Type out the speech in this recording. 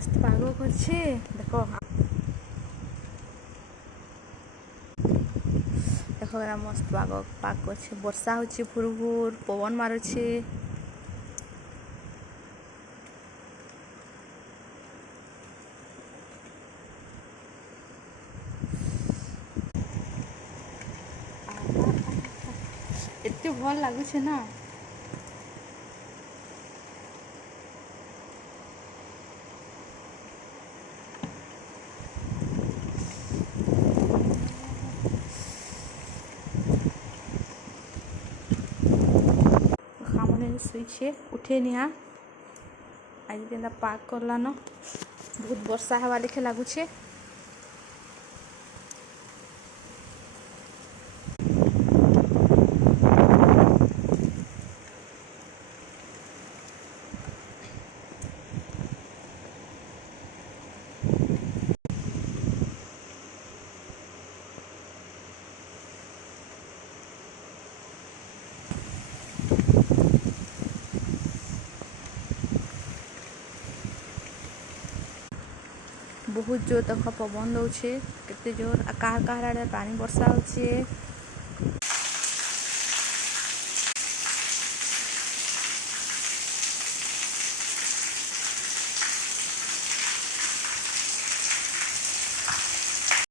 मस्त पाग करछे देखो देखो एरा मस्त पाग करछे वर्षा होछे फुरफुर पवन मारुछे। एते भल लागुछे ना खामने शुचे उठे निहा आज दिन पाक करलान बहुत वर्षा हवा लेखे लगुचे। बहुत जोर तक पवन दौचे केते जोर कहाँ कहाँ आड़े पानी वर्षा होचे।